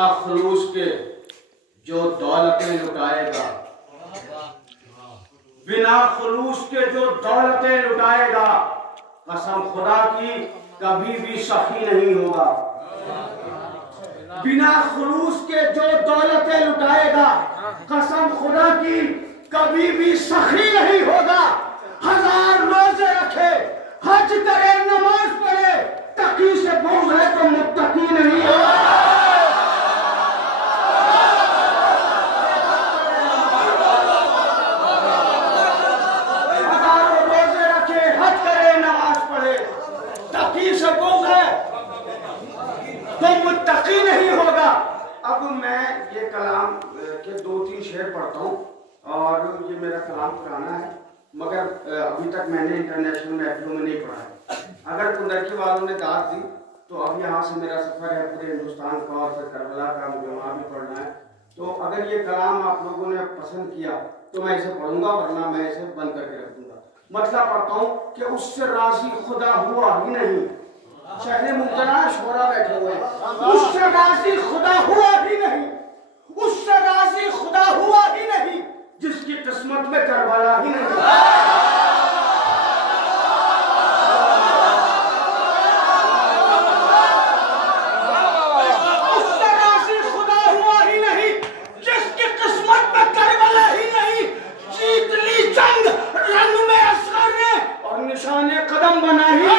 खलूस के जो दौलतें लुटाएगा, बिना खलूस के जो दौलतें लुटाएगा, कसम खुदा की कभी भी सखी नहीं होगा। बिना खलूस के जो दौलतें लुटाएगा, कसम खुदा की कभी भी सखी नहीं होगा। 1000 रोजे रखे, हज करे, नमाज पढ़े, तकी से बुग़्ज़ है तो मुत्तकी नहीं होगा। तो मुत्तकी नहीं होगा। अब मैं ये कलाम के 2-3 शेर पढ़ता हूँ और ये मेरा कलाम पुराना है, मगर अभी तक मैंने इंटरनेशनल महफिलों में नहीं पढ़ा है। अगर कुंदरकी वालों ने दाद दी तो अब यहाँ से मेरा सफ़र है पूरे हिंदुस्तान का और फिर करबला का, मुझे वहाँ भी पढ़ना है। तो अगर ये कलाम आप लोगों ने पसंद किया तो मैं इसे पढ़ूंगा, वरना मैं इसे बंद करके रख दूंगा। मतलब पढ़ता हूँ कि उससे राजी खुदा हुआ ही नहीं। शहरे मुमतना शोरा बैठे हुए, उससे राजी खुदा हुआ ही नहीं, उससे राजी खुदा हुआ ही नहीं जिसकी किस्मत में करबला ही नहीं। उससे राजी खुदा हुआ ही नहीं जिसकी किस्मत में करबला ही नहीं। जीत ली जंग रंग में असगर ने और निशाने कदम बना ही।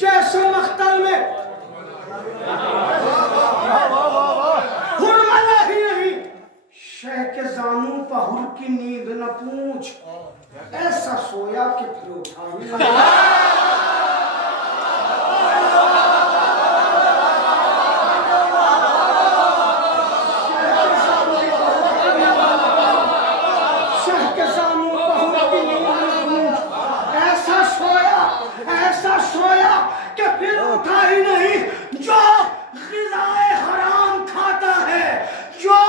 जैसे मख्तल में हुरमला ही नहीं, शह के जानू पर हुर की नींद न पूछ, ऐसा सोया कि फिर उठा ही नहीं। उठा ही नहीं। जो ग़िज़ाए हराम खाता है, जो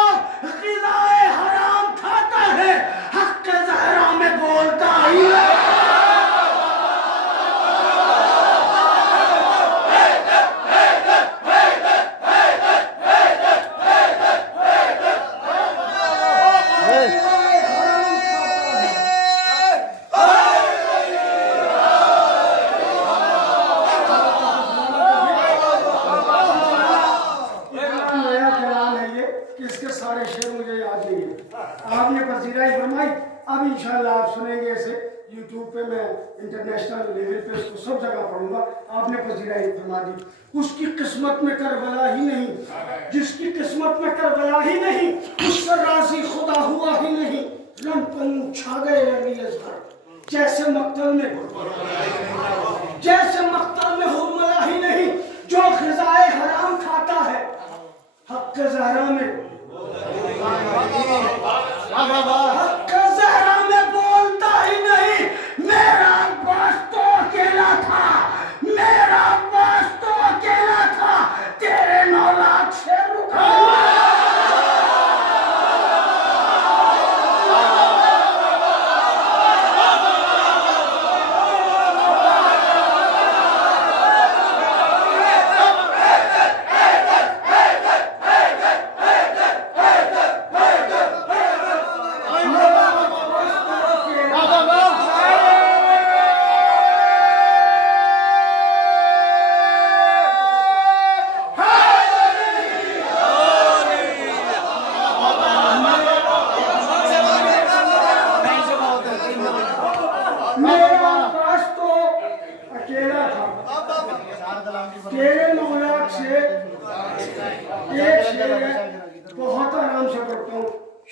ग़िज़ाए हराम खाता है, हक़ ज़हरा में बोलता ही है। आपने पसीराई फरमाई, अब इंशाल्लाह आप सुनेंगे इसे यूट्यूब पे, मैं इंटरनेशनल लेवल पे इसको सब जगह पढ़ूंगा। आपने पसीराई फरमा दी। उसकी किस्मत में करबला ही नहीं, जिसकी किस्मत में करबला ही नहीं, उससे राजी खुदा हुआ ही नहीं। रंग पंग छा गए अली असगर, जैसे मक्तल में हुरमला ही नहीं। जो ग़िज़ाए हराम खाता है, हक़ ज़हरा में ज़हरा में बोलता ही नहीं। मेरा बस तो अकेला था, मेरा बस तो अकेला था, तेरे 9 लाख से रुका।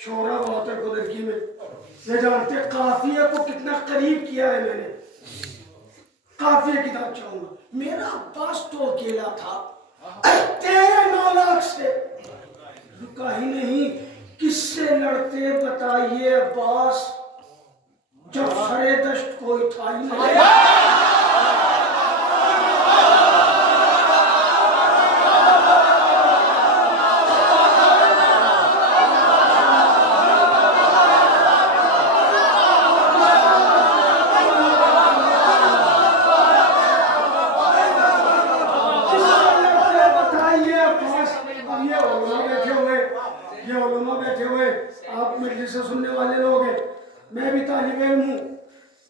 शोहरा बहुत है गुदरकी में, ये जानते काफिया को कितना करीब किया है मैंने। काफिया किताब चाहूंगा, मेरा अब्बास तो अकेला था, तेरे 9 लाख से रुका ही नहीं। किससे लड़ते बताइए अब्बास, जब सरे दश्त कोई था ही नहीं। से सुनने वाले लोग हैं, मैं भी तालिब इल्म हूँ।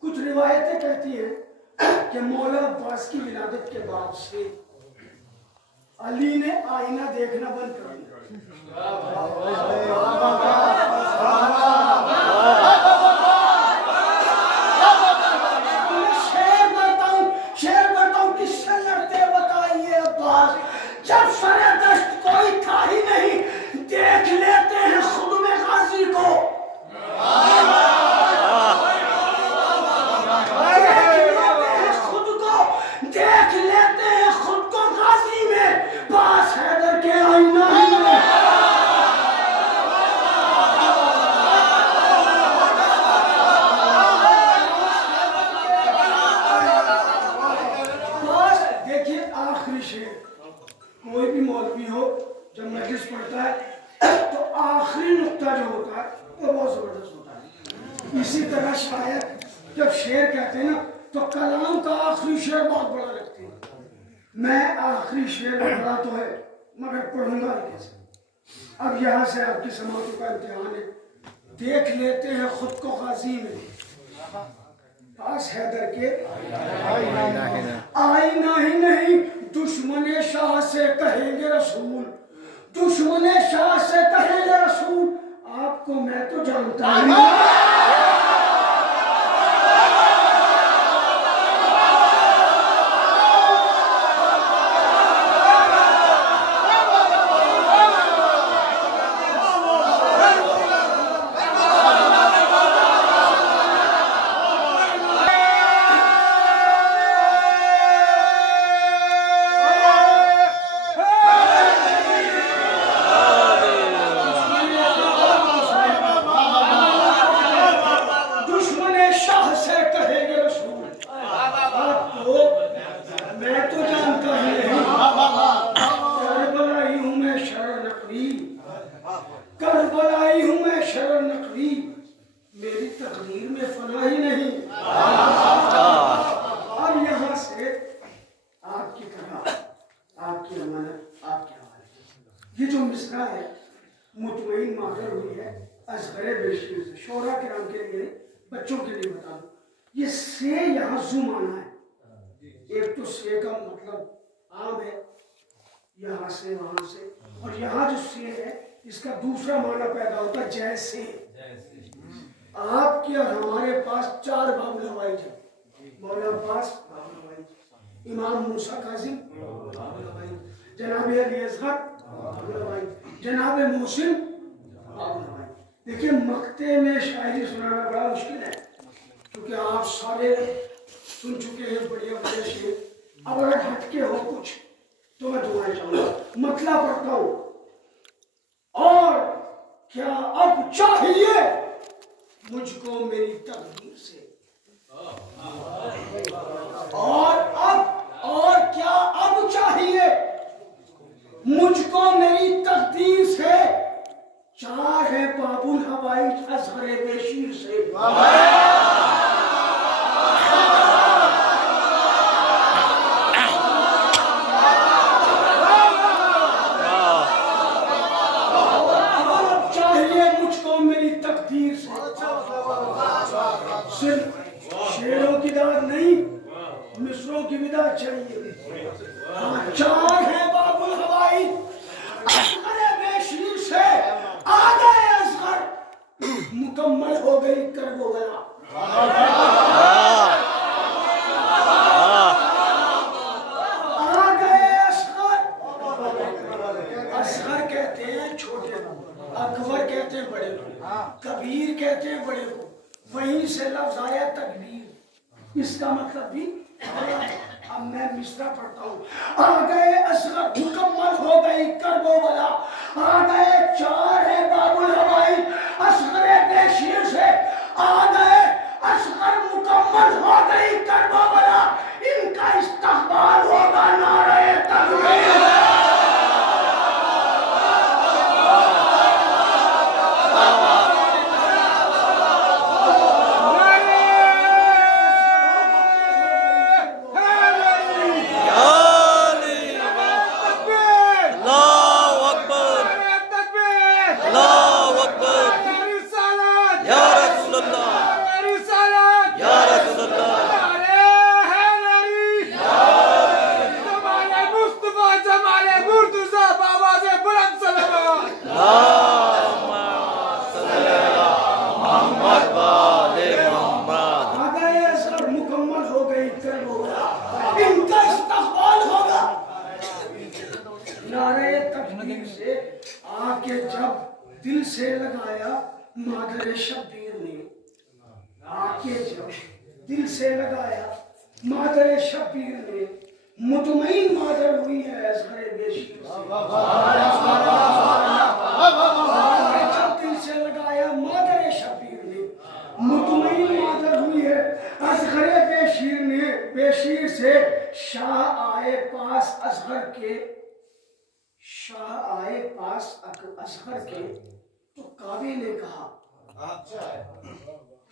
कुछ रिवायतें कहती हैं कि मौला अब्बास की विलादत के बाद से अली ने आईना देखना बंद कर दिया। शेर करता हूँ, किससे लड़ते बताइए अब्बास, जब सरे दश्त कोई था ही नहीं, देख लेते हैं खुद में गाजी को। देख लेते हैं खुद को गाजी में, पास हैदर के आईना ही में। देखिए आखिरी शेर, कोई भी मौलवी हो जब मजलिस पढ़ता है तो आखिरी नुक्ता जो होता है वो बहुत जबरदस्त होता है। इसी तरह शायद जब शेर कहते हैं ना तो कलाम का आखिरी शेर बहुत बड़ा लगता है। मैं आखिरी शेर पढ़ा तो है मगर पढ़ूंगा कैसे। अब यहाँ से आपकी समातों का इम्तिहान है। देख लेते हैं खुद को गाजी में, पास हैदर के आईना ही नहीं, दुश्मने शाह से कहेंगे रसूल, दुश्मने शाह से कहेंगे रसूल, आपको मैं तो जानता हूँ। करबलाई हूं मैं शरण नकवी, मेरी तकदीर में फना ही नहीं। अब यहाँ से आपकी तरह आपकी अमानत आपके हवाले। ये जो मिसरा है मुतमईन माकर हुई है असगरे बेशीर से, शोरा किराम के लिए बच्चों के लिए बता दो। ये से यहाँ जुम आना है। एक तो से का मतलब आम है, यहाँ से वहां से, और यहाँ जो से है इसका दूसरा माना पैदा होता है जैसे। आपके और हमारे पास 4 बाबुल हवाई थे, मौला अब्बास बाबुल हवाई, इमाम मूसा काजिम बाबुल हवाई, जनाब अली असगर बाबुल हवाई, जनाब मोहसिन बाबुल हवाई। देखिए मक्ते में शायरी सुनाना बड़ा मुश्किल है क्योंकि आप सारे सुन चुके हैं बढ़िया बढ़िया शेर। अब अगर हटके हो कुछ तो मैं दुआएं चाहूंगा, मतला पढ़ता हूं। और क्या अब चाहिए मुझको मेरी तकदीर से, और क्या अब चाहिए मुझको मेरी तकदीर से, 4 है बाबुल हवाई असगरे बेशीर से। सिर्फ शेरों की दाद नहीं, मिसरों की भी दाद चाहिए। 4 है बाबुल हवाई असगरे बेशीर से, आ गए असगर, मुकम्मल हो गई करबला। आ गए असगर, असगर कहते हैं छोटे, अकबर कहते कहते हैं बड़े को, कबीर कहते हैं बड़े को, वहीं से लफ्ज आया तकबीर, इसका मतलब भी अब मैं मिसरा पढ़ता हूँ। आ गए असगर मुकम्मल हो गई करबो वाला, आ गए चार है बाबुल हवाई असगरे बेशीर से, आ गए असगर मुकम्मल हो गई करबो वाला, इनका इस्तकबाल होगा नारे तकबीर। दिल से लगाया मादर शब्बीर ने, आके जब दिल से लगाया मादर शब्बीर ने, मुतमईन मादर हुई है असगरे बेशीर से। जब दिल से लगाया मादर शब्बीर ने, मुतमईन मादर हुई है असगरे बेशीर ने, बेशीर से शाह आए पास असगर के, शाह आए पास असगर के, तो काबे ने कहा,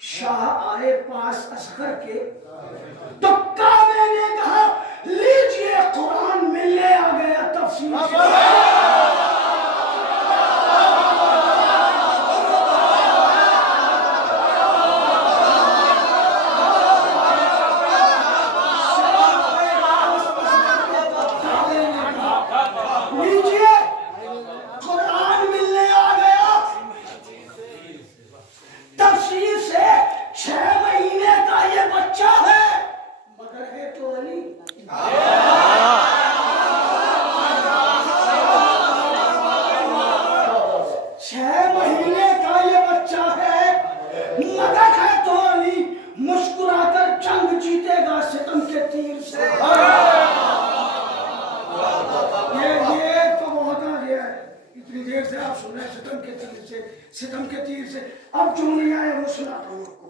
शाह आए पास असगर के, तो काबे ने कहा लीजिए कुरान मिलने आ गया तफसीर। सितम के तीर से अब जो नहीं आया वो सुनाता हूं आपको।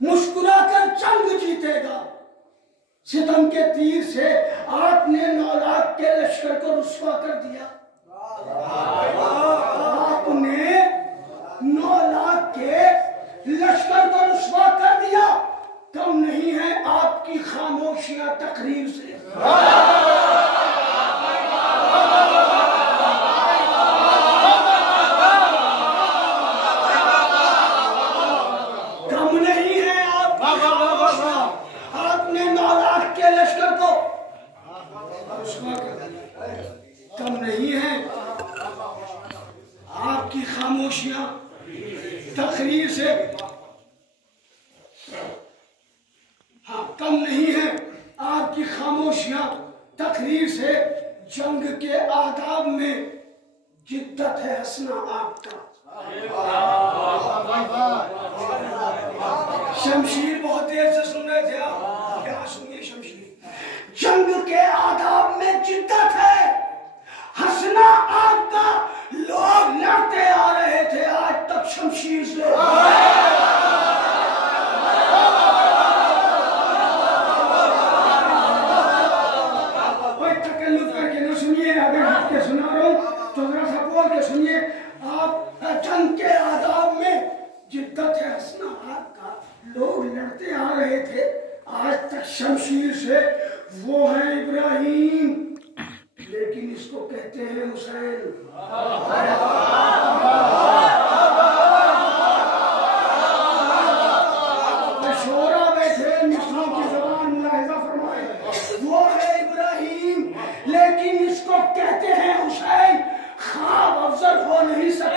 मुस्कुराकर जंग जीतेगा सितम के तीर से, आपने 9 लाख के लश्कर को रुस्वा कर दिया, आपने 9 लाख के लश्कर को रुस्वा कर दिया, कम नहीं है आपकी खामोशियां तकरीर से। कम नहीं है आपकी खामोशियां तकरीर से, हाँ कम नहीं है आपकी खामोशियां तकरीर से, जंग के आदाब में जिद्दत है हंसना आपका। शमशीर बहुत देर से सुन रहे थे आप, क्या सुनिए शमशीर। जंग के आदाब में जिद्दत है हंसना आपका, लोग लड़ते आ रहे थे आज तक शमशीर से। कोई तकल्लुफ करके न सुनिए, अगर हट के सुना रहा हूं तो जरा सा बोल के सुनिए। आप जंग के आदाब में जिद्दत है हंसना आपका, लोग लड़ते आ रहे थे आज तक शमशीर से। वो है इब्राहिम लेकिन इसको कहते हैं हुसैन। शोरा बैठे मिस्रों की जबान मुलाहिजा फरमाए, वो है इब्राहिम लेकिन इसको कहते हैं हुसैन। ख्वाब अफजल हो नहीं सकता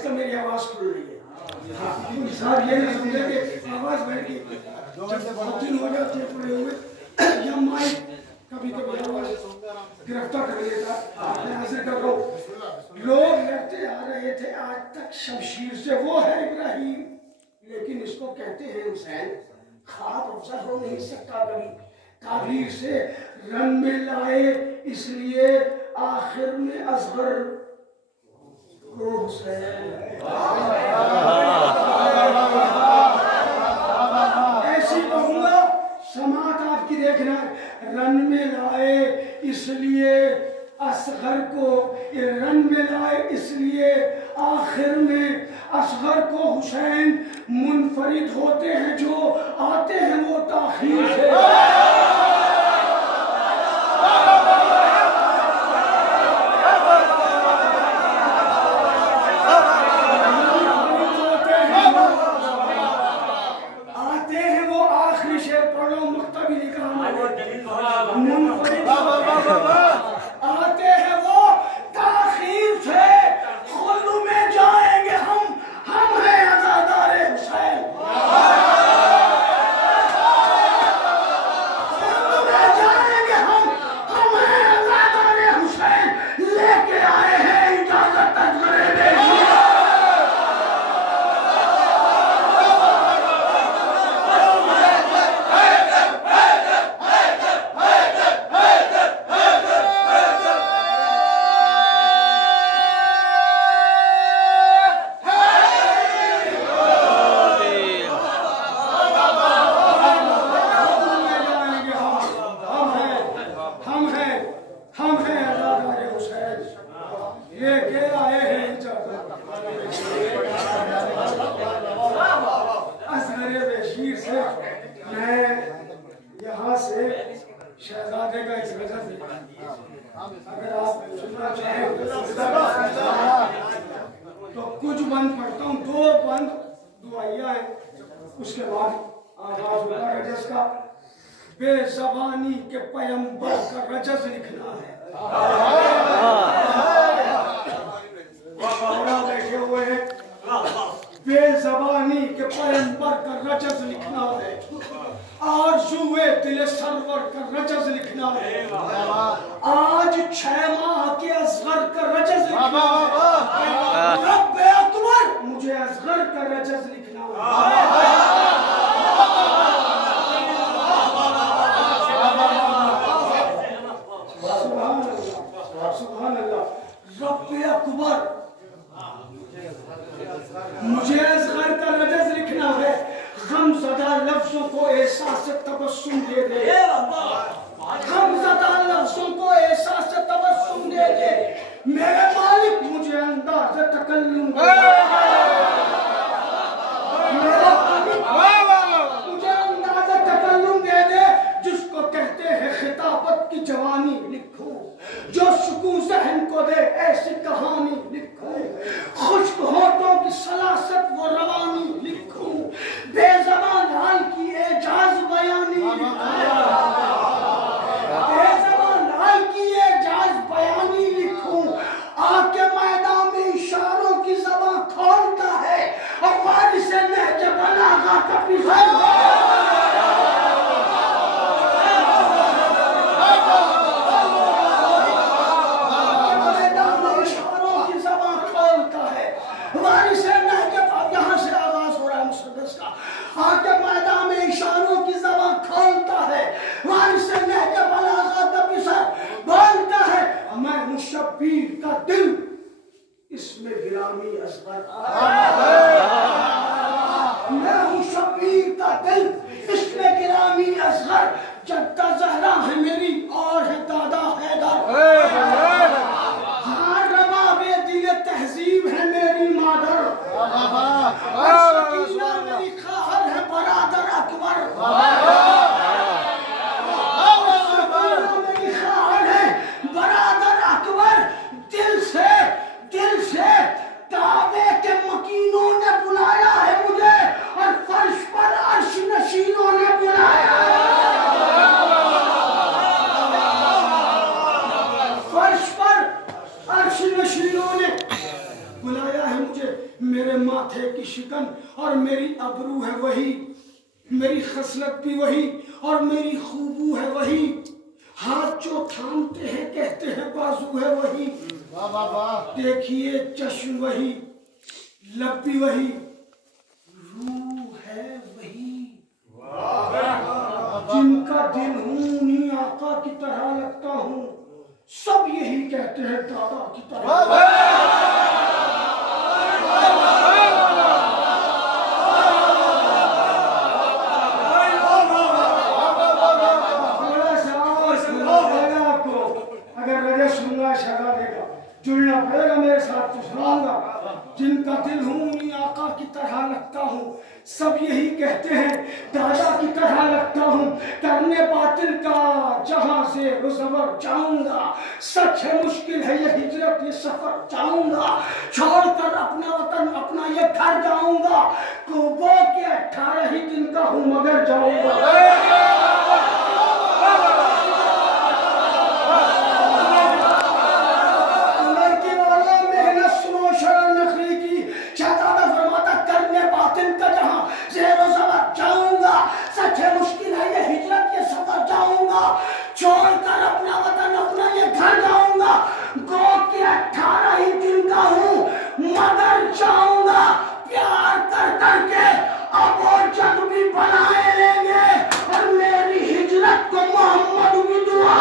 आहिस्ता मेरी आवाज खुल रही है। हाँ, साहब ये ना समझे कि आवाज बैठ गई, जब बहुत दिन हो जाते हैं पड़े हुए या माइक कभी कभी आवाज गिरफ्तार कर लेता। मैं हाजिर कर रहा हूँ, लोग लड़ते आ रहे थे आज तक शमशीर से, वो है इब्राहिम लेकिन इसको कहते हैं हुसैन। ख्वाब अफसर हो नहीं सकता कभी, ताबीर से रन में लाए इसलिए आखिर में असगर को हुसैन। ऐसी कहूंगा समात आपकी देखना, रन में लाए इसलिए असगर को, ये रन में लाए इसलिए आखिर में असगर को हुसैन। मुनफरिद होते हैं जो आते हैं वो ताखीर से। आते हैं वो आखिरी शेर पढ़ लो, मुक्ता भी लिखा आते हैं वो ताखीर से। खुल्द में जाएंगे हम हैं अज़ादारे हुसैन। खुल्द में जाएंगे हम हैं अज़ादारे हुसैन। लेके आए हैं इजाजत असगरे बेशी। शहजादे का एक गजल अगर आप सुनना चाहें तो कुछ बंद पढ़ता हूँ, 2 बंद दुआइया है, उसके बाद आगाज होगा रजस का। बेज़बानी के पैगंबर का रजस लिखना है। बैठे हुए हैं, बेज़बानी के पैगंबर का रजस लिखना है, और जुए दिल सरवर का रजस लिखना है। आज 6 माह के असगर का रजस लिखना है। रब्बे अकबर मुझे असगर का रजस लिखना है। सुभान अल्लाह। रब्बे अकबर मुझे असगर का रजस लिखना है। गमज़दा लफ्जों को एहसास तबस्सुम दे दे, गमज़दा लफ्जों को एहसास तबस्सुम दे दे। मेरे मालिक मुझे अंदाज़ तकल्लुम दे दे। मेरे मालिक मुझे अंदाज़ तकल्लुम दे दे। जिसको कहते हैं खिताबत की जवानी लिखो, जो सुकून ज़हन को दे ऐसी कहानी लिखो। खुश्क होठों की सलासत वो रवानी लिखो, बेज़बान हाल की एजाज बयानी लिखो। बेज़बान हाल की एजाज बयानी लिखो। आके मैदान में इशारों की ज़बान खोलता है और वारिस नहज बलागा का पीछा। आके मैदान में इशारों की ज़बान खोलता है, वारिस नहज बलागा का पीछा बोलता है। मैं हूँ शब्बीर का दिल, इसमें गिरामी असगर। मैं हूँ शब्बीर का दिल, इसमें गिरामी असगर। जद्दा ज़हरा है मेरी और है दादा हैदर। हाँ रबाबे दिल तहजीब है मेरी मादर। सकीना मेरी खाहर है बरादर अकबर। सकीना मेरी खाहर है बरादर अकबर। दिल से काबे के मकीनों ने बुलाया है मुझे, और फर्श पर अर्श नशीनों ने बुलाया है। माथे की शिकन और मेरी अबरू है वही, मेरी खसलत भी वही और मेरी खूबू है वही, हाथ जो थामते हैं कहते हैं बाजू है वही, देखिए चश्म वही, लब भी वही, रूह है वही, जिनका दिल हूँ उन्हीं आका की तरह लगता हूँ, सब यही कहते हैं दादा की तरह। जुड़ना पड़ेगा मेरे साथ तो सुनाऊंगा। जिनका दिल हूँ उन्हीं आका की तरह लगता हूँ, सब यही कहते हैं दादा की तरह लगता हूँ, करने बातिल का जहां से रुज़वर जाऊंगा, सच है मुश्किल है ये हिजरत ये सफर जाऊंगा, छोड़कर अपना वतन अपना ये घर जाऊंगा, वो के 18 ही दिन का हूँ मगर जाऊंगा। छोड़कर अपना वतन अपना ये घर जाऊंगा, गो के 18 ही दिन का हूँ मगर जाऊंगा, प्यार कर करके अब वो जग भी बनाए लेंगे और मेरी हिजरत को मोहम्मद भी दुआ।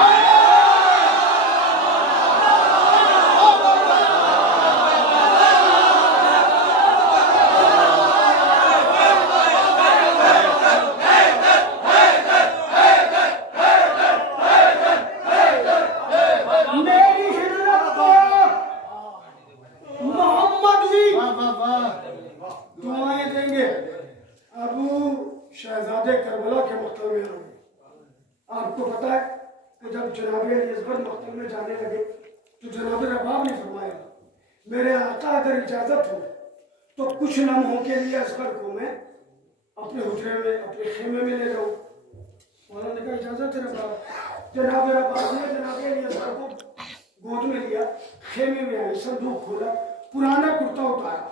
शहजादे करबला के मकतल में होंगे। आपको पता है कि जब जनाब अली मकतल में जाने लगे तो जनाब रबाब ने फरमाया मेरे आका अगर इजाजत हो तो कुछ लम्हों के लिए असगर को मैं अपने हुजरे में अपने खेमे में ले जाऊँ। मौलाना ने कहा इजाजत है रबाब। जनाब रबाब ने जनाब अली असगर को गोद में लिया, खेमे में आए, संदूक खोला, पुराना कुर्ता उतारा,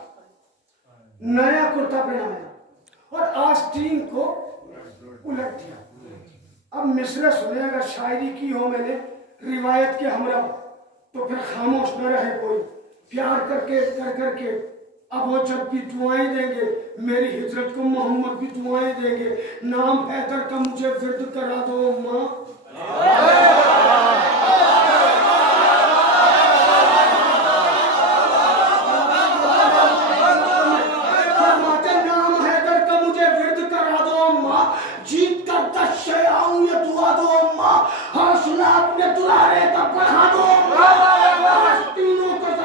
नया कुर्ता पहनाया और आस्तीन को उलट दिया। अब मिसरा सुनेगा शायरी की हो मैंने रिवायत के हमरा तो फिर खामोश न रहे कोई, प्यार करके कर करके अब वो जब भी दुआएं देंगे मेरी हिजरत को मोहम्मद भी दुआएं देंगे। नाम हैदर का मुझे विर्द करा दो माँ, हौसला अपने दुलारे का बढ़ा दो, तीनों को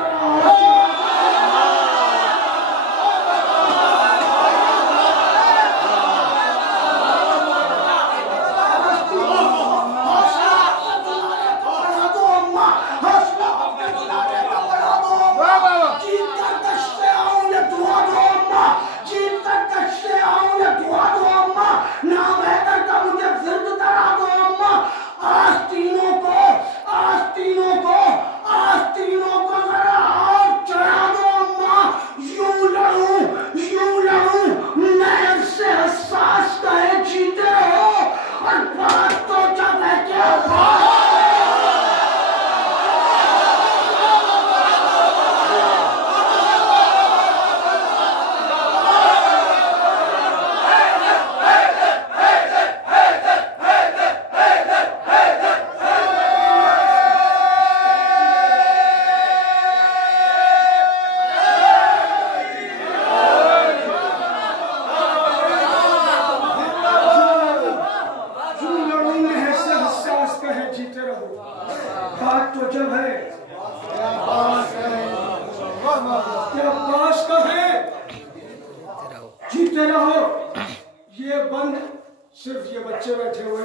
सिर्फ ये बच्चे बैठे हुए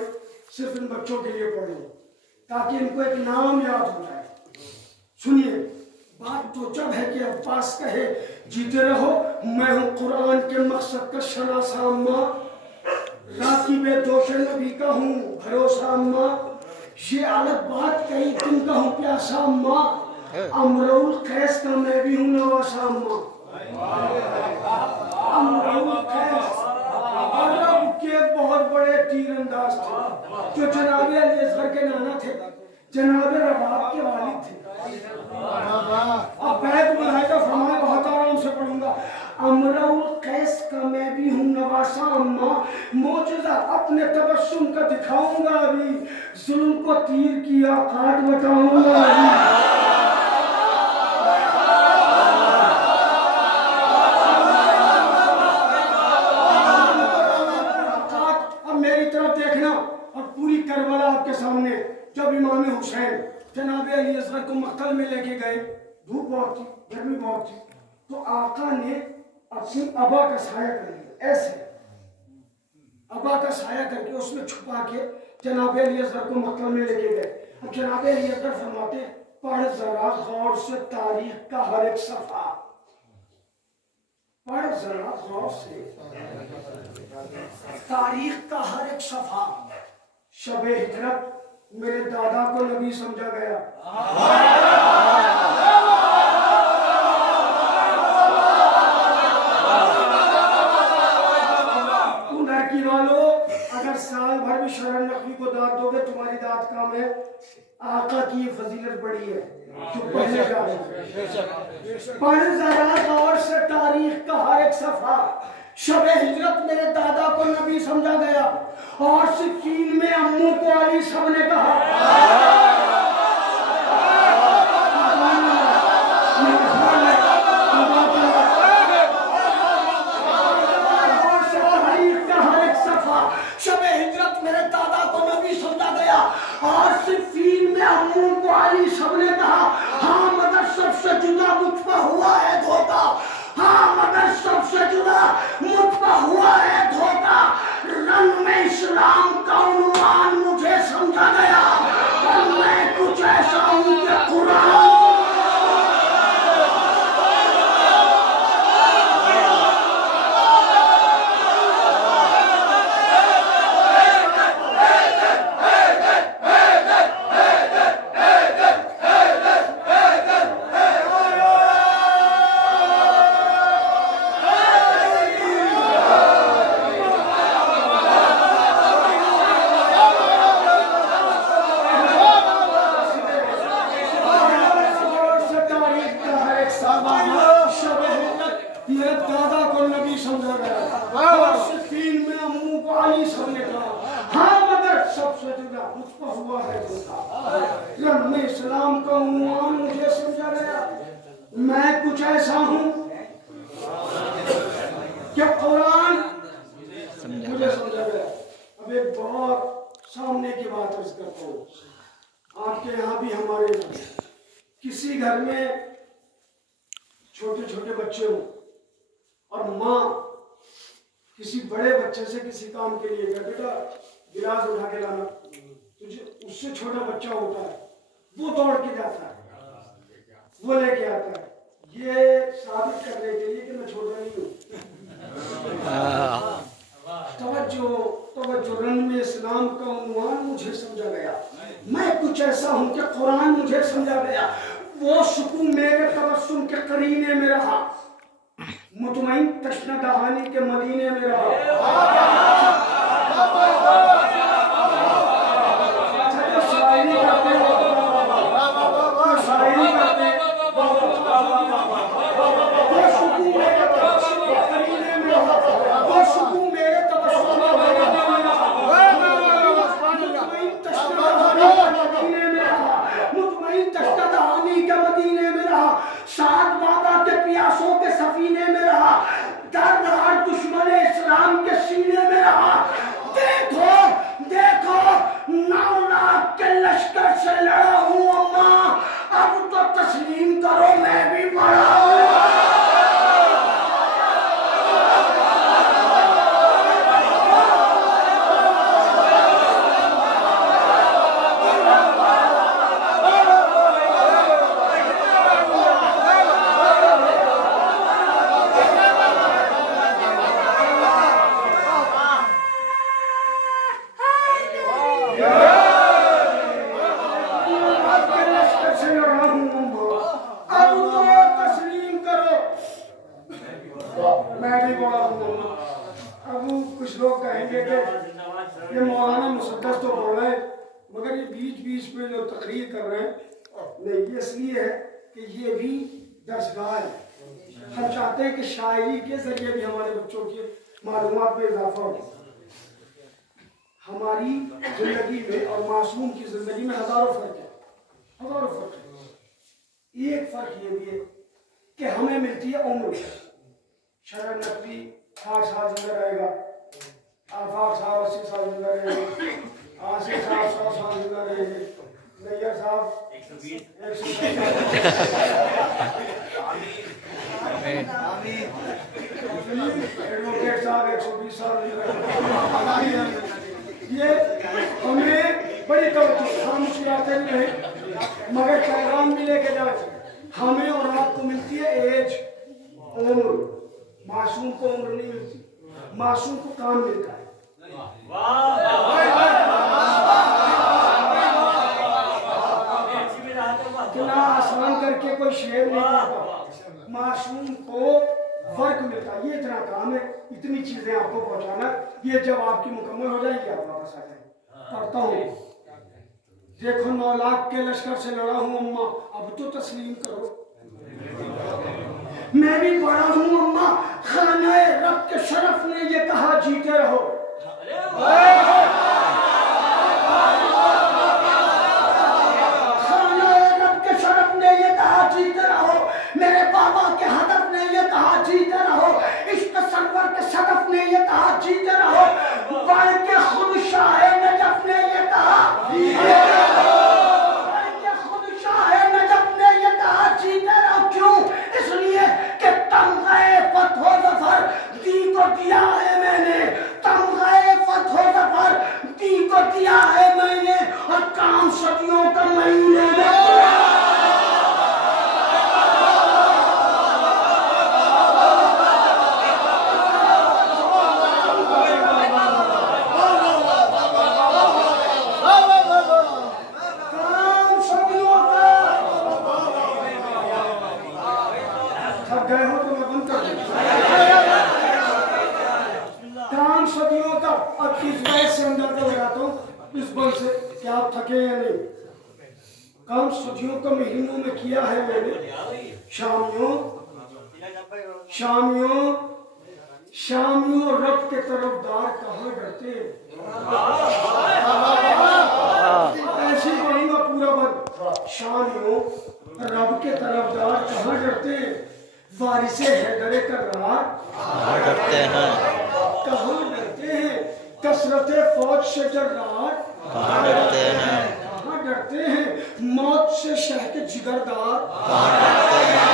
सिर्फ इन बच्चों के लिए पढ़ लो ताकि इनको एक नाम याद हो जाए। सुनिए, बात तो जब है कि अब्बास कहे जीते रहो, मैं हूँ कुरान के मकसद का शनासा अम्मा, राकीबे दोषे नबी का हूँ भरोसा अम्मा, ये अलग बात कही दिन का हूँ प्यासा अम्मा, अमरुल कैस का मैं भी हूँ नवासा अम्मा। अरब के बहुत बड़े तीरंदाज थे जो जनाब अली असगर के नाना थे, जनाब रबाब के वालिद थे। अब बैत मुलाहिजा फरमाए, बहुत आराम से पढ़ूंगा। अमरुल कैस का मैं भी हूँ नवासा अम्मा, मौजूदा अपने तबस्सुम का दिखाऊंगा अभी, जुल्म को तीर की औकात बताऊंगा अभी। करबला आपके सामने जब इमाम हुसैन जनाब अली असगर को मक्तल में लेके गए, धूप बहुत थी, गर्मी बहुत थी, तो आका ने अपनी अबा का साया कर लिया, ऐसे अबा का साया करके उसमें छुपा के जनाब अली असगर को मक्तल में लेके गए। अब जनाब अली असगर फरमाते, पढ़ जरा गौर से तारीख का हर एक सफा, पढ़ जरा गौर से तारीख का हर एक सफा। शबे हिजरत मेरे दादा को नबी समझा गया। लड़की वालों, अगर साल भर भी शरण नकवी को दाद दोगे तुम्हारी दाद काम है। आका की ये फजीलत बड़ी है जो पढ़ने जा रहे हैं। पढ़ जरा गौर से तारीख का हर एक सफा, शबे हिजरत मेरे दादा को नबी समझा गया, और सिक्कीन में अम्मू को अली सबने कहा। हर एक सफा, शबे हिजरत मेरे दादा को नबी समझा गया, और सिक्कीन में अम्मू को अली सबने कहा। हाँ मगर सबसे जुदा मुझपा हुआ है धोखा, हाँ मगर सबसे जुदा मुझपा हुआ है धोखा। रंग में इस्लाम का उन्वान मुझे समझा गया, और मैं कुछ ऐसा हूँ कि कुरान। इस्लाम का उन्वान मुझे समझा गया, मैं कुछ ऐसा हूं कि कुरान मुझे समझा गया। अब एक बहुत सामने की बात अर्ज करता हूँ। आपके यहाँ भी हमारे किसी घर में छोटे छोटे बच्चे हों और माँ किसी बड़े बच्चे से किसी काम के लिए गए, बेटा गिलास उठा के लाना, तुझे उससे छोटा बच्चा होता है वो दौड़ के जाता है, वो लेके आता है, ये साबित करने के लिए कि मैं छोटा नहीं हूँ। तवज्जो रंग में इस्लाम का उन्वान मुझे समझा गया, मैं कुछ ऐसा हूँ कि कुरान मुझे समझा गया। वो सुकून मेरे तबस्सुम के करीने में रहा, मुतमईन तश्ना दहानी के मदीने में रहा। ये मौलाना मुसद्दस तो बोल रहे हैं, मगर ये बीच बीच में जो तकरीर कर रहे हैं नहीं, ये इसलिए है कि ये भी दर्सगाह है। हम चाहते हैं कि शायरी के जरिए भी हमारे बच्चों के मालूमात में इजाफा हो। हमारी जिंदगी में और मासूम की जिंदगी में हजारों फर्क है, हजारों फर्क है। एक फर्क ये भी है कि हमें मिलती है उम्र। शरण नकवी 60 साल जिंदा रहेगा, आफाक साहब 80 साल जिंदा रहेंगे, आसिफ साहब 100 साल जिंदा रहेंगे, नैयर साहब 120, एडवोकेट साहब 120 साल जिंदा। ये हमें बड़ी तवज्जो मुश्किलातें भी रहे, मगर पैगाम भी लेके जाए। हमें और आपको मिलती है एज, उम्र। मासूम को उम्र नहीं मिलती, मासूम को काम मिलता है। इतना आसान करके कोई शेर नहीं करता, मासूम को फर्क मिलता है। ये इतना काम है, इतनी चीजें आपको पहुंचाना। ये जब आपकी मुकम्मल हो जाएगी आप वापस आ जाएंगे। पढ़ता हूँ, देखो 9 लाख के लश्कर से लड़ा हूँ अम्मा, अब तो तस्लीम करो। मैं भी पढ़ा हूँ अम्मा, खाना रब के शरफ ने ये कहा जीते रहो। खाना रब के शरफ ने ये कहा जीते रहो, मेरे बाबा के हदफ ने ये कहा जीते रहो, इश्क सरवर के सदफ ने ये कहा जीते रहो, बढ़ के खुद शाह नजफ ने ये कहा जीते रहो, बढ़ के खुद शाह नजफ ने ये कहा जीते रहो। क्यों? इसलिए कि तमग़े फ़त्ह ज़फ़र दी को दिया है मैंने, तमग़े फ़त्ह ज़फ़र दी को दिया है मैंने, और काम सदियों का महीने में थके या नहीं। काम सदियों का महीनों में किया है मैंने। शामियों शामियों शामियों रब के तरफदार कहाँ डरते। ऐसे पढ़ूंगा पूरा बंद। शामियों रब के तरफदार कहाँ डरते, वारिसे हैदरे करार कहाँ डरते हैं, कहाँ डरते हैं, कसरते फौज से जर्रार कहाँ डरते हैं, कहाँ डरते हैं, मौत से शह के जिगरदार कहाँ डरते हैं,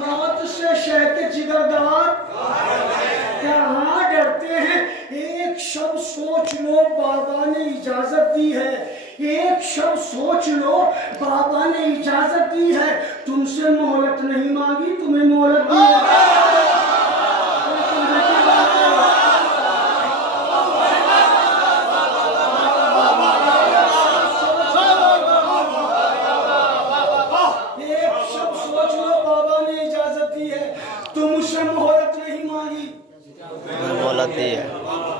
मौत से शह के जिगरदार कहाँ डरते हैं। एक शब्द सोच लो बाबा ने इजाजत दी है, एक शब्द सोच लो बाबा ने इजाजत दी है, तुमसे मोहलत नहीं मांगी तुम्हें मोहलत दी है। एक शब्द सोच लो बाबा ने इजाजत दी है, तुमसे मोहलत नहीं मांगी मोहलत दी है,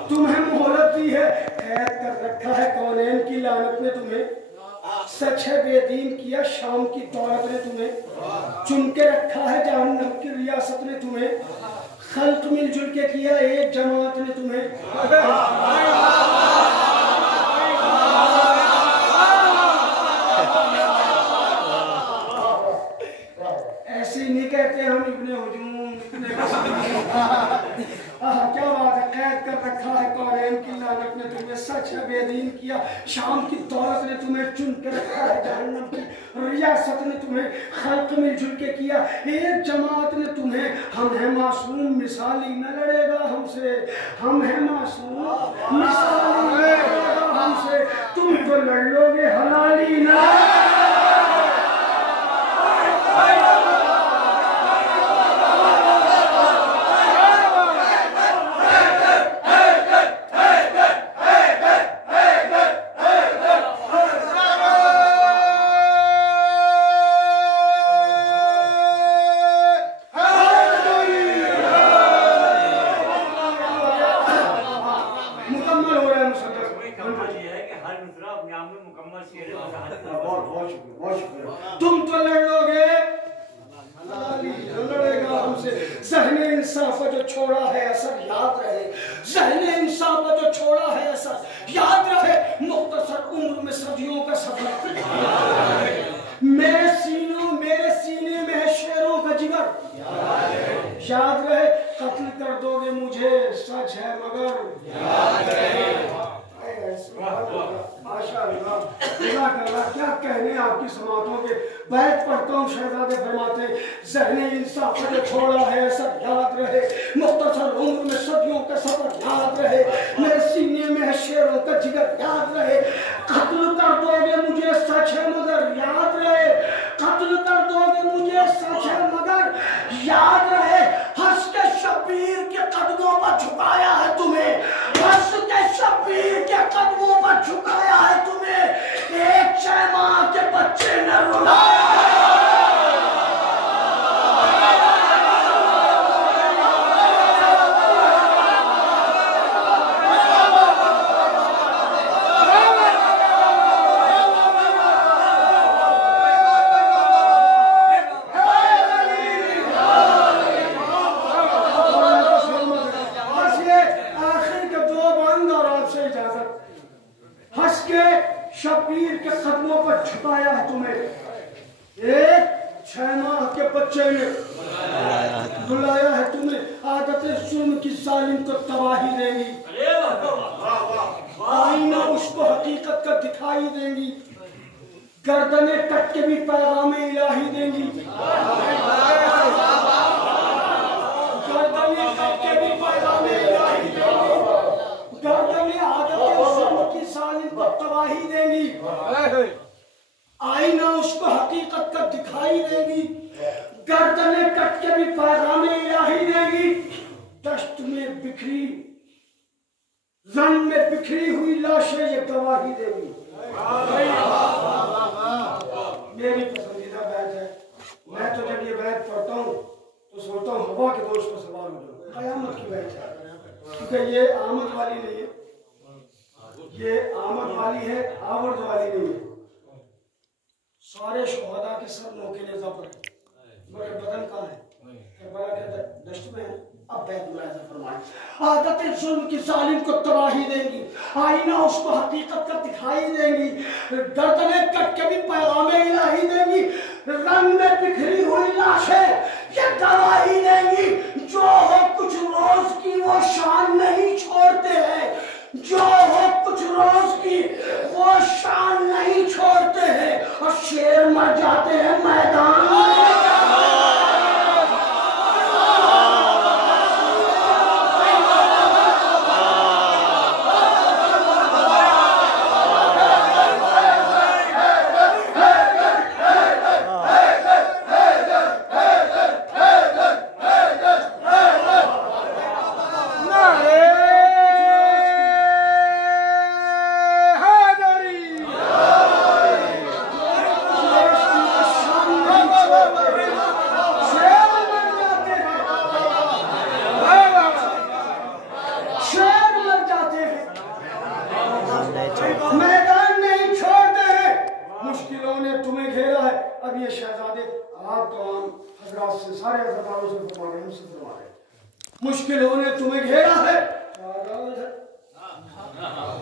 तुम्हें मोहलत दी है। कैद कर रखा है कौनैन की लानत ने तुम्हें, सच है बेदीन किया शाम की दौलत ने तुम्हें, चुन के रखा है जहन्नम की रियासत ने तुम्हें, खल्क मिलजुल के किया एक जमात ने तुम्हें। ऐसे नहीं कहते हम इब्ने हुजूम क्या बात है। कैद कर रखा है कौनैन की लानत ने तुम्हें, सच है बेदीन किया शाम की दौलत ने तुम्हें, चुन के रखा है जहन्नम की रियासत ने तुम्हें, खल्क मिलजुल के किया एक जमात ने तुम्हें। हम है मासूम मिसाली न लड़ेगा हमसे, हम है मासूम मिसाली न लड़ेगा हमसे, तुम तो लड़ लोगे हलाली न। ज़हने इंसाफ का जो छोड़ा है असर याद रहे, ज़हने इंसाफ का जो छोड़ा है असर याद रहे, मुख्तसर उम्र में सदियों का सफर। मेरे सीने में है शेरों का जिगर, याद रहे कत्ल कर दोगे मुझे सच है मगर याद रहे। माशाअल्लाह, क्या कहने आपकी समातों के। बैत पढ़ता हूँ, शहजादे फरमाते ज़हने इंसाफ जो छोड़ा है सब याद रहे, मुख्तसर उम्र में सदियों का सफर याद रहे, मेरे सीने में है शेरों का जिगर याद रहे, कत्ल कर दोगे मुझे सच है मगर याद रहे, कत्ल कर दोगे मुझे सच है मगर याद रहे, हंस के शब्बीर के कदमों पर झुकाया है तुम्हें, हंस के शब्बीर के कदमों पर झुकाया है तुम्हें, एक शैमा के बच्चे ने रुलाया। शब्बीर के कदमों पर झुकाया है तुम्हें, एक 6 माह के बच्चे ने बुलाया है तुम्हें, आदत जुल्म की जालिम को तबाही देंगी, आईना उसको हकीकत का दिखाई देंगी, गर्दने कट के भी पैगाम इलाही देंगी, गर्दने कट के भी पैगाम इलाही देंगी, गर्दने आदत जुल्म की जालिम को तबाही देंगी, आईना उसको हकीकत का दिखाई देगी, गर्दने कट के भी पैगाम इलाही देगी, दश्त में बिखरी रंग में बिखरी हुई लाशें ये गवाही देगी। मेरी पसंदीदा बैत है, मैं तो जब ये बैत पढ़ता हूँ तो सोचता हूँ हवा के दोष पर सवार हो जाऊँ, कयामत की बैत है, क्योंकि ये आमद वाली नहीं है, ये आमद वाली है, आवर्द वाली नहीं है। सारे शुहदा के सर नोकीले ज़फ़र है, मगर बदन कहाँ है? करबला के दश्त में है। अब बैत मुलाहिज़ा फरमाएं, आदत जुल्म की जालिम को तबाही देंगी, आईना उसको हकीकत का दिखाई देंगी, गर्दने कट के भी पैगाम इलाही देंगी, रंग में बिखरी हुई लाशें ये गवाही देंगी, जो हो कुछ रोज की वो शान नहीं छोड़ते हैं, जो हो कुछ रोज की वो शान नहीं छोड़ते हैं, और शेर मर जाते हैं मैदान में। मैदान नहीं छोड़ते हैं, मुश्किलों ने तुम्हें घेरा है। अब ये शहजादे आप तमाम हजरात से, सारे अज़ादारों से फरमा रहे हैं, हमसे फरमा रहे हैं, मुश्किलों ने तुम्हें घेरा है,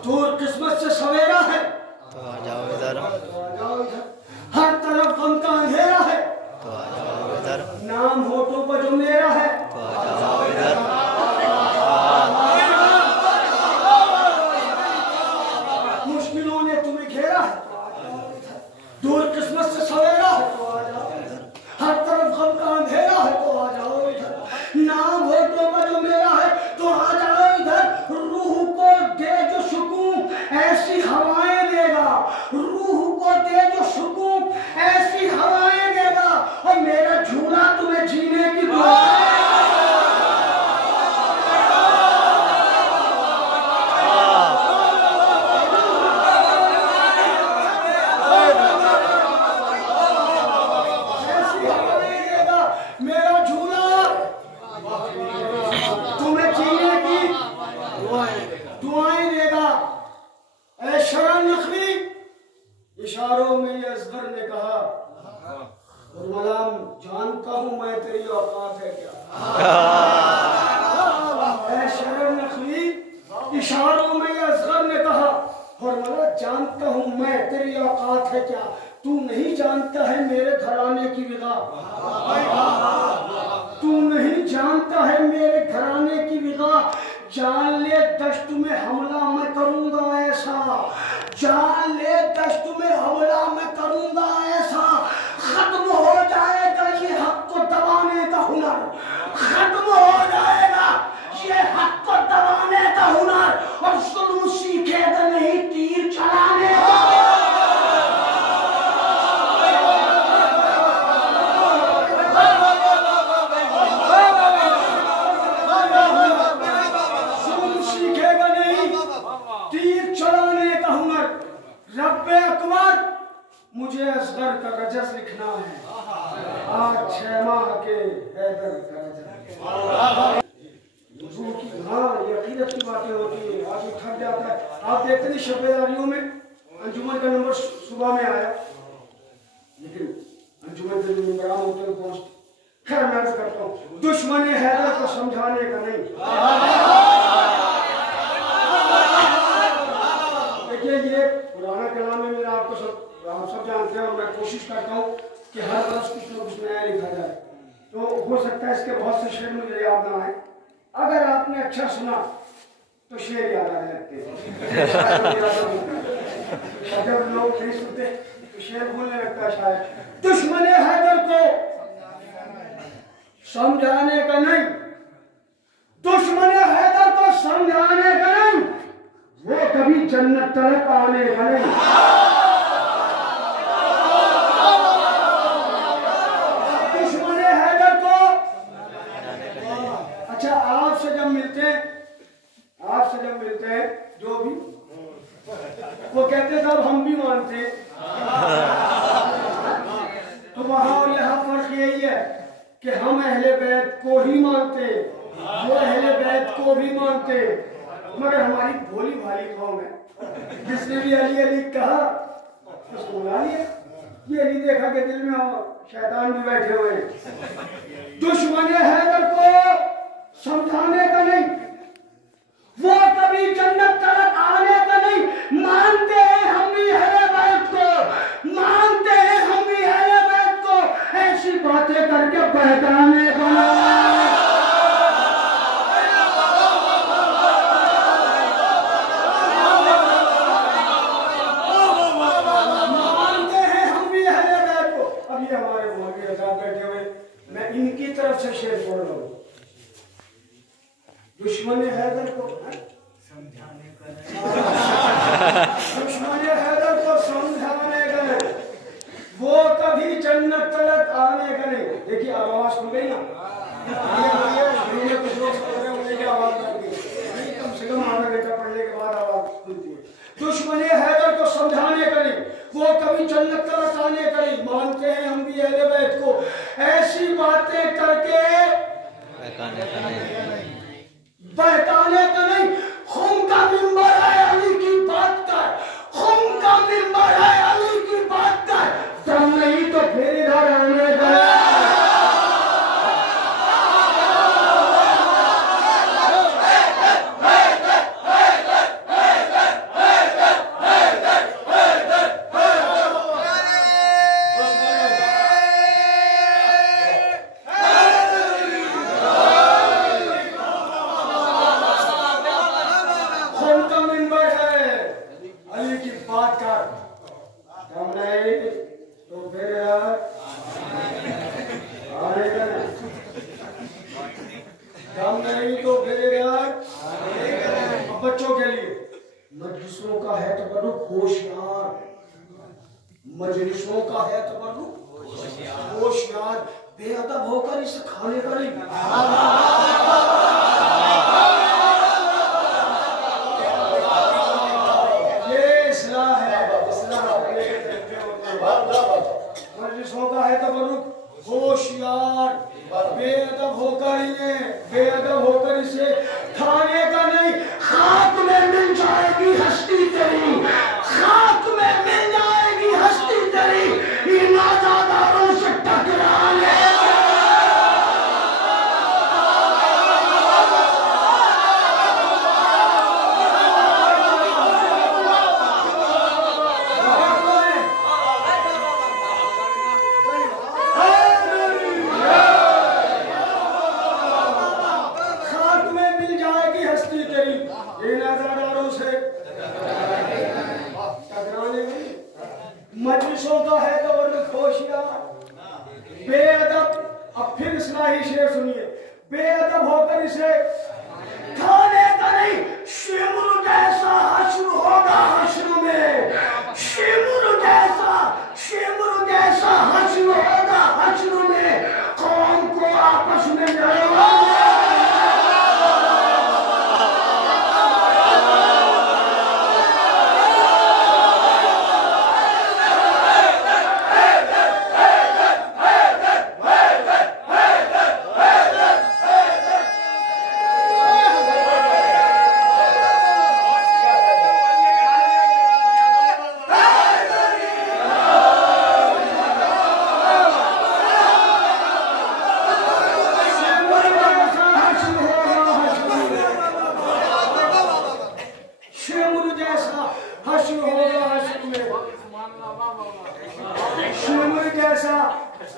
दूर किस्मत से सवेरा है, तो आ जाओ इधर, हर तरफ गम का अंधेरा है, तो आ जाओ इधर, नाम होठों पर जो मेरा है, तो आ जाओ इधर, मुश्किलों ने तुम्हें घेरा है, दूर किस्मत से सवेरा है, तो आ जाओ इधर, हर तरफ गम का अंधेरा है, तो आ जाओ इधर, नाम होठों पर जो मेरा है, तो आ जाओ इधर, रूह को दे जो सुकून ऐसी हवाएं देगा, रूह को दे जो सुकून ऐसी हवाएं देगा, और मेरा झूला तुम्हें जीने की दुआ है मेरे घराने की विदा, जान ले दश्त में हमला मैं करूंगा ऐसा, जान ले दश्त में हमला मैं करूंगा ऐसा, खत्म हो जाएगा ये हक को दबाने का हुनर, खत्म हो जाएगा ये हक को दबाने का हुनर, और जुल्म सीखेगा नहीं तीर चलाने का। रब्बे अकबर मुझे असगर का रजस लिखना है, आज 6 माह के हैदर का रजस। हाँ ये अकीदत की बातें होती है, आदमी थक जाता है। आप देखते नहीं शबेदारियों में अंजुमन का नंबर सुबह में आया, लेकिन अंजुमन के जो नंबर होते हैं पहुंचते। खैर मैं भी करता हूँ, दुश्मन हैदर को समझाने का नहीं। देखिए ये पुराना कलाम है मेरा, आपको आप सब जानते हैं, और मैं कोशिश करता हूँ कि हर वर्ष कुछ न कुछ नया लिखा जाए। तो हो सकता है इसके बहुत से शेर मुझे याद ना आए, अगर आपने अच्छा सुना तो शेर याद आने लगते हैं, अगर लोग नहीं सुनते तो शेर भूलने लगता है शायद। दुश्मन हैदर को समझाने का नहीं, दुश्मन हैदर को समझाने का नहीं, वो कभी जन्नत तक आने का नहीं। दुश्मन हैदर को अच्छा आपसे जब मिलते हैं जो भी वो कहते थे अब हम भी मानते, तो वहां और यहाँ फर्क यही है कि हम अहले बैत को ही मानते, वो अहले बैत को भी मानते, मगर हमारी भोली भाली कौम है, जिसने भी अली अली कहा उसको बुला लिया, ये नहीं देखा कि दिल में शैतान भी बैठे हुए हैं। दुश्मन हैदर को समझाने का नहीं, वो कभी जन्नत तक आने का नहीं। मानते हैं हम भी अहले बैत को, मानते हैं हम भी अहले बैत को, ऐसी बातें करके बहकाने का नहीं। इनकी तरफ से शेर पढ़ रहा हूं, दुश्मन हैदर को समझाने का नहीं, दुश्मन हैदर को समझाने का नहीं, वो कभी जन्नत तक आने का नहीं। देखिए आवाज खुल गई ना, कुछ लोग सोच रहे होंगे कि आवाज आ गई, कम से कम आधा घंटा पढ़ने के बाद आवाज खुलती है। दुश्मन हैदर को समझाने का नहीं, वो कभी जन्नत तक आने का नहीं। मानते हैं हम भी अहले बैत को, ऐसी बातें करके बहकाने का नहीं। खून का मिंबर है अली की बात कर, खून का मिंबर है अली की बात कर, दम नहीं तो फिर इधर आने का। बच्चों के लिए मजलिसों का है तबरुक होशियार, मजलिसों का है तबरुक होशियार, बेअदब होकर इसे खाने का नहीं। ये इस्लाह है, मजलिसों का है तबरुक होशियार, बेअदब होकर इसे खाने का नहीं। खाक में मिल जाएगी हस्ती तेरी, खाक में मिल जाएगी हस्ती तेरी, इन आजादारों से टकरा ले। सोता है तो वर्ग होशियार, बेअदब। अब फिर इस्लाही शेर सुनिए, बेअदब होकर इसे खाने का नहीं, शिमुर जैसा हश्र होगा हश्र में, शिमुर जैसा हश्र होगा हश्र में, कौम को आपस में लड़वा।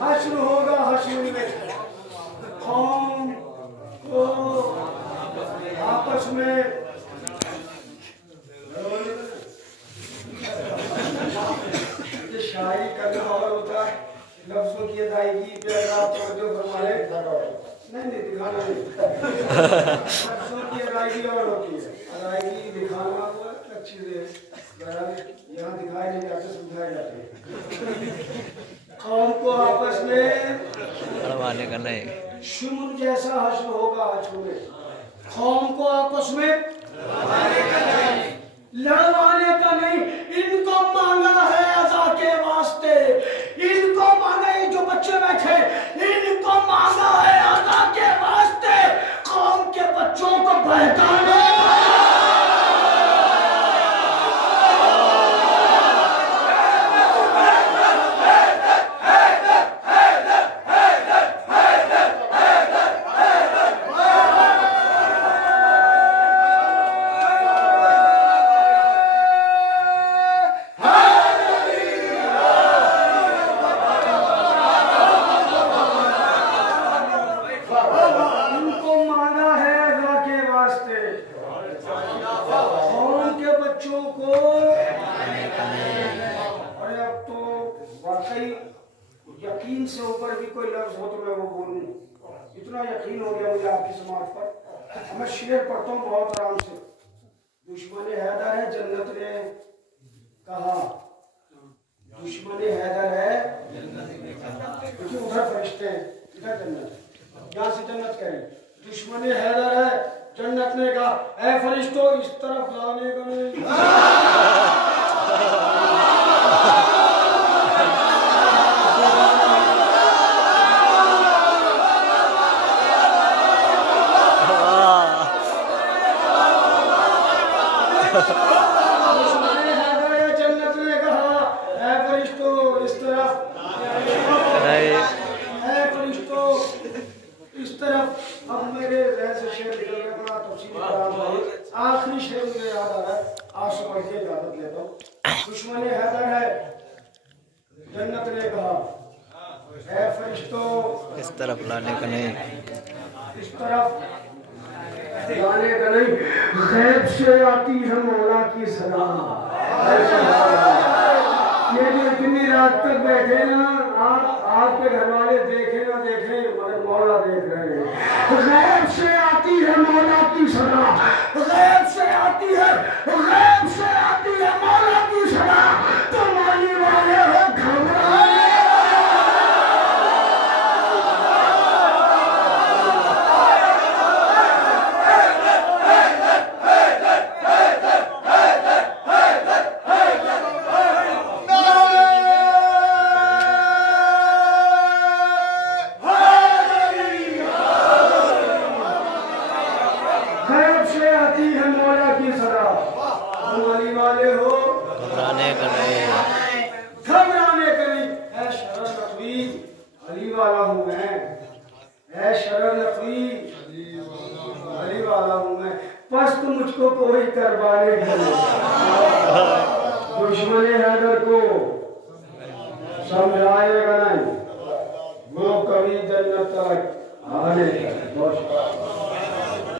हश्र होगा हश्र में, कौम को आपस में। शायरी करना और होता है, लफ्जों की अदायगी पे अगर आप तवज्जो फरमाएं, नहीं दिखाना नहीं, लफ्जों की अदायगी और होती है, अदायगी दिखाना अच्छी चीज़ यहाँ दिखाए नहीं जाते, समझाए जाते हैं। कौम को आपस में लड़वाने का नहीं, शिमुर जैसा हश्र होगा हश्र में, कौम को आपस में लड़वाने का नहीं। इनको मांगा है अज़ा के वास्ते, इनको मांगा, ये जो बच्चे बैठे इनको मांगा है अज़ा के वास्ते, कौम के बच्चों को बहकाने। यकीन से ऊपर भी कोई लफ्ज हो तो मैं वो बोलूं, इतना यकीन हो गया मुझे आपकी समाज पर। मैं शेर पढ़ता हूँ बहुत आराम से। दुश्मन हैदर है जन्नत ने कहा, दुश्मन हैदर है क्योंकि उधर फरिश्ते हैं, इधर जन्नत, यहाँ से जन्नत करें। दुश्मन हैदर है जन्नत ने कहा, ऐ फरिश्तों इस तरफ लाने का नहीं। जन्नत ने कहा, ऐ फरिश्तों इस तरफ, ऐ फरिश्तों इस तरफ। अब मेरे जहन से शेर निकल गया, बड़ा तफसीली कलाम है। आखिरी शेर मुझे याद आ रहा है, आज से पढ़ के इजाजत लेता हूँ। दुश्मन हैदर है जन्नत ने कहा, ऐ फरिश्तों इस तरफ लाने का नहीं, इस तरफ लाने का नहीं। गैब से आती है मौला की सदा। ये जो इतनी रात तक बैठे ना, आपके घर वाले देखे ना देखे मगर मौला देख रहे हैं। गैब से आती है मौला की सदा, गैब से आती है, गैब से आती है मौला की सदा। तो माली वाले हो घबराए। मुझको कोई करवाने दुश्मन हैदर को समझाएगा नहीं, वो कभी जन्नत तक आने।